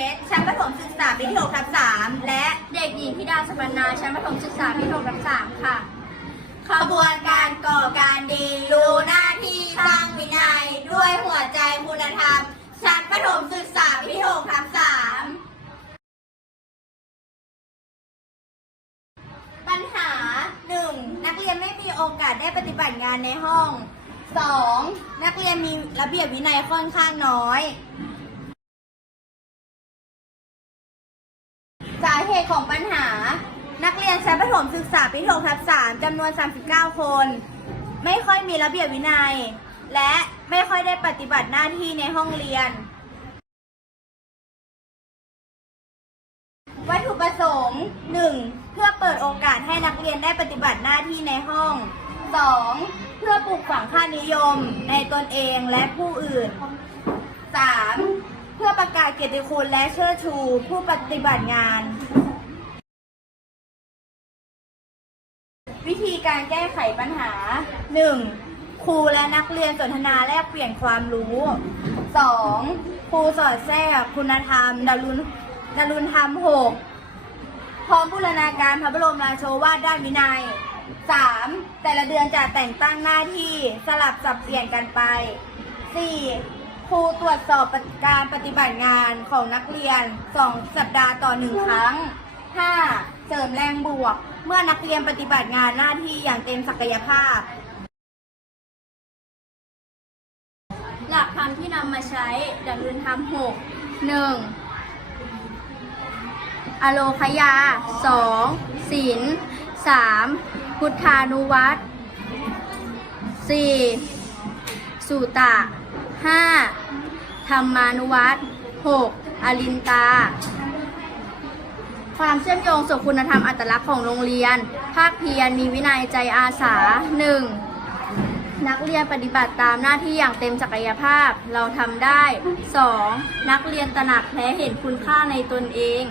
อรวรรณชูเพชรชั้นประถมศึกษาปีที่6ทับ3และเด็กหญิงพิดาสมนาชั้นประถมศึกษาปีที่6ทับ3ค่ะ ขบวนการก่อการดีรู้หน้าที่ตั้งวินัยด้วยหัวใจคุณธรรม ชั้นประถมศึกษาปีที่6ทับ3ปัญหา 1. นักเรียนไม่มีโอกาสได้ปฏิบัติงานในห้อง 2. นักเรียนมีระเบียบวินัยค่อนข้างน้อย เหตุของปัญหา นักเรียนชั้นประถมศึกษาปีที่6ทับ3จำนวน 39 คน ไม่ค่อยมีระเบียบวินัย และไม่ค่อยได้ปฏิบัติหน้าที่ในห้องเรียน วัตถุประสงค์ 1. เพื่อเปิดโอกาสให้นักเรียนได้ปฏิบัติหน้าที่ในห้อง 2. เพื่อปลูกฝังค่านิยมในตนเองและผู้อื่น 3. เพื่อประกาศเกียรติคุณและเชิดชูผู้ปฏิบัติงาน วิธีการแก้ไขปัญหา 1. ครูและนักเรียนสนทนาแลกเปลี่ยนความรู้ 2. ครูสอดแทรกคุณธรรมดารุณดารุณธรรม6พร้อมบูรณาการพระบรมราโชวาทด้านวินัย 3. แต่ละเดือนจะแต่งตั้งหน้าที่สลับสับเปลี่ยนกันไป 4. ครูตรวจสอบการปฏิบัติงานของนักเรียน 2 สัปดาห์ต่อ 1 ครั้ง 5. เสริมแรงบวก เมื่อนักเรียนปฏิบัติงานหน้าที่อย่างเต็มศักยภาพ หลักธรรมที่นำมาใช้ดังเรือนธรรมหกหนึ่งอโลคยาสองศีลสามพุทธานุวัตสี่สุตะห้า ธรรมานุวัตหกอลินตา ความเชื่อมโยงสู่คุณธรรมอัตลักษณ์ของโรงเรียน ภาคเพียรมีวินัยใจอาสาหนึ่งนักเรียนปฏิบัติตามหน้าที่อย่างเต็มศักยภาพเราทำได้ 2. นักเรียนตระหนักและเห็นคุณค่าในตนเอง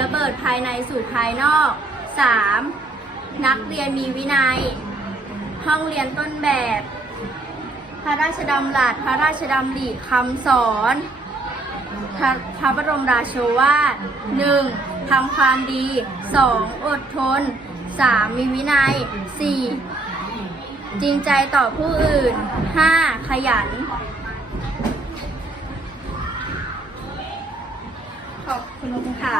ระเบิดภายในสู่ภายนอก 3. นักเรียนมีวินัย ห้องเรียนต้นแบบ พระราชดำรัสพระราชดำริคำสอนพระพระบรมราโชวาท 1. ทำความดี 2. อดทน 3. มีวินัย 4. จริงใจต่อผู้อื่น 5. ขยัน ขอบคุณค่ะ